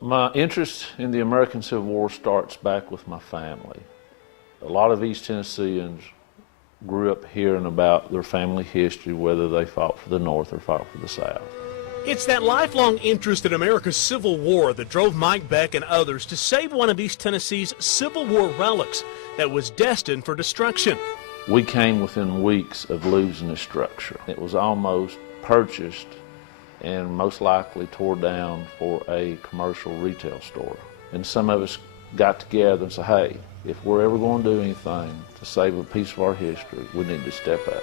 My interest in the American Civil War starts back with my family. A lot of East Tennesseans grew up hearing about their family history, whether they fought for the North or fought for the South. It's that lifelong interest in America's Civil War that drove Mike Beck and others to save one of East Tennessee's Civil War relics that was destined for destruction. We came within weeks of losing the structure. It was almost purchased and most likely tore down for a commercial retail store. And some of us got together and said, hey, if we're ever going to do anything to save a piece of our history, we need to step up.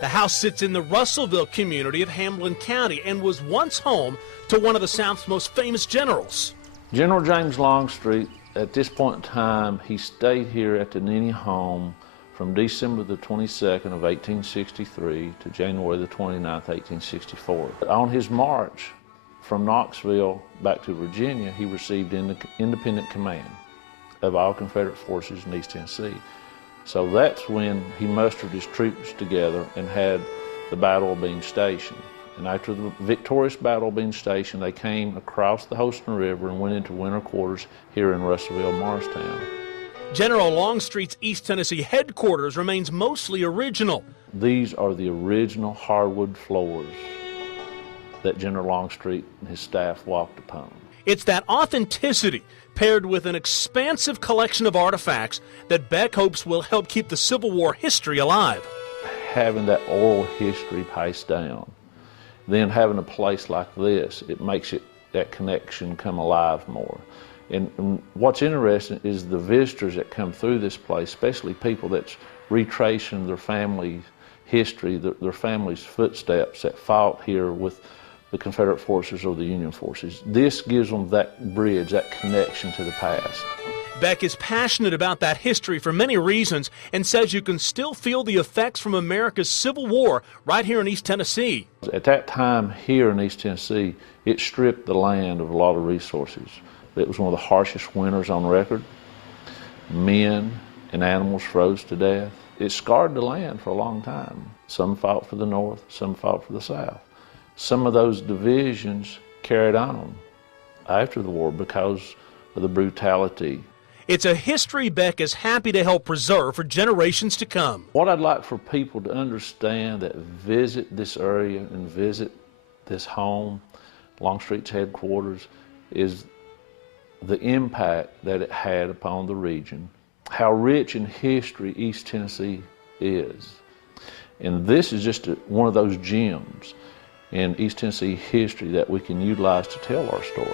The house sits in the Russellville community of Hamlin County and was once home to one of the South's most famous generals. General James Longstreet, at this point in time, he stayed here at the Nenny home from December the 22nd of 1863 to January the 29th, 1864. On his march from Knoxville back to Virginia, he received independent command of all Confederate forces in East Tennessee. So that's when he mustered his troops together and had the Battle of Bean Station. And after the victorious Battle of Bean Station, they came across the Holston River and went into winter quarters here in Russellville, Morristown. General Longstreet's East Tennessee headquarters remains mostly original. These are the original hardwood floors that General Longstreet and his staff walked upon. It's that authenticity paired with an expansive collection of artifacts that Beck hopes will help keep the Civil War history alive. Having that oral history passed down, then having a place like this, it makes that connection come alive more. And what's interesting is the visitors that come through this place, especially people that's retracing their family history, their family's footsteps that fought here with the Confederate forces or the Union forces. This gives them that bridge, that connection to the past. Beck is passionate about that history for many reasons and says you can still feel the effects from America's Civil War right here in East Tennessee. At that time here in East Tennessee, it stripped the land of a lot of resources. It was one of the harshest winters on record. Men and animals froze to death. It scarred the land for a long time. Some fought for the North, some fought for the South. Some of those divisions carried on after the war because of the brutality. It's a history Beck is happy to help preserve for generations to come. What I'd like for people to understand that visit this area and visit this home, Longstreet's headquarters, is the impact that it had upon the region, how rich in history East Tennessee is. And this is just one of those gems in East Tennessee history that we can utilize to tell our story.